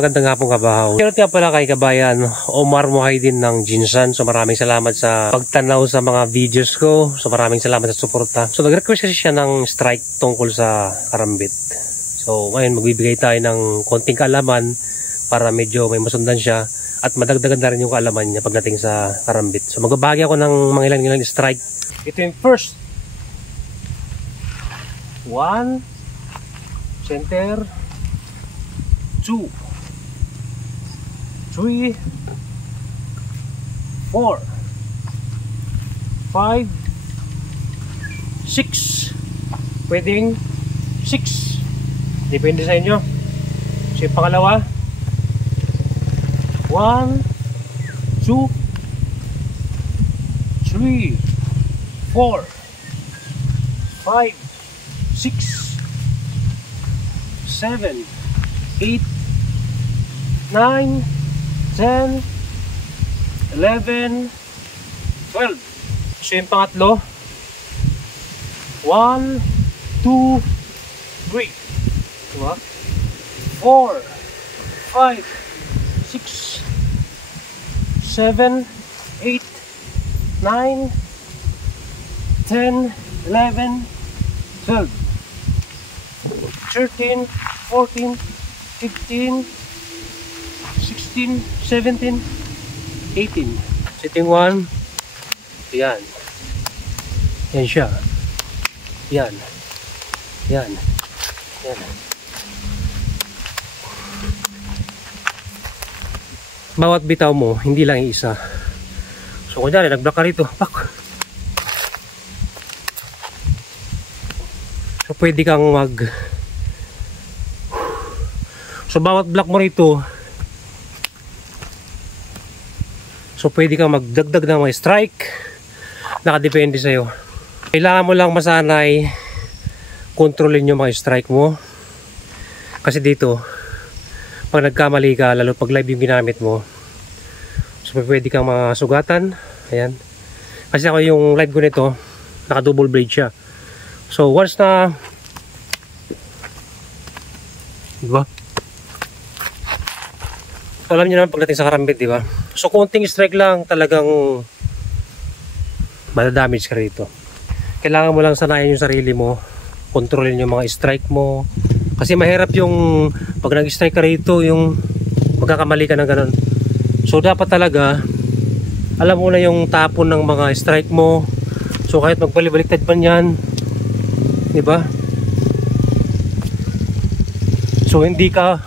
magandang hapong kabahaw. Pero nga pala kay kabayan, Omar Muhaydin ng Jinsan. So maraming salamat sa pagtanaw sa mga videos ko. So maraming salamat sa suporta. So nag-request kasi siya ng strike tungkol sa karambit. So ngayon magbibigay tayo ng konting kaalaman para medyo may masundan siya at madagdagan na rin yung kaalaman niya pagdating sa karambit. So magbabahagi ako ng mga ilang strike. Ito yung first. 1 center, 2, 3, 4, 5, 6. Pwedeng 6. Depende sa inyo. So yung pangalawa, 1, 2, 3, 4, 5, 6, 7, 8, 9, 10, 11, 12. So yung pangatlo, 1, 2, 3, diba? 4, 5, 6, 7, 8, 9, 10, 11, 12, 13, 14, 15, 16, 17, 18. Sitting 1. Yan. Yan siya. Yan. Yan. Yan. Bawat bitaw mo, hindi lang isa. So kunyari, nag-block ka rito. Pak. So pwede kang So bawat block mo rito, so pwede kang magdagdag ng mga strike. Nakadepende sa'yo. Kailangan mo lang masanay kontrolin yung mga strike mo. Kasi dito, pag nagkamali ka, lalo pag live yung ginamit mo, so pwede kang mga sugatan. Ayan. Kasi ako yung live ko nito, naka double blade siya. So once na, diba? So, alam niyo naman pagdating sa karambit, diba? So konting strike lang talagang madadamage ka rito. Kailangan mo lang sanayin yung sarili mo, kontrolin yung mga strike mo. Kasi mahirap yung pag nag-strike ka rito, yung magkakamali ka ng ganun. So dapat talaga alam mo na yung tapon ng mga strike mo. So kahit magbalik-baliktad man yan, diba? So hindi ka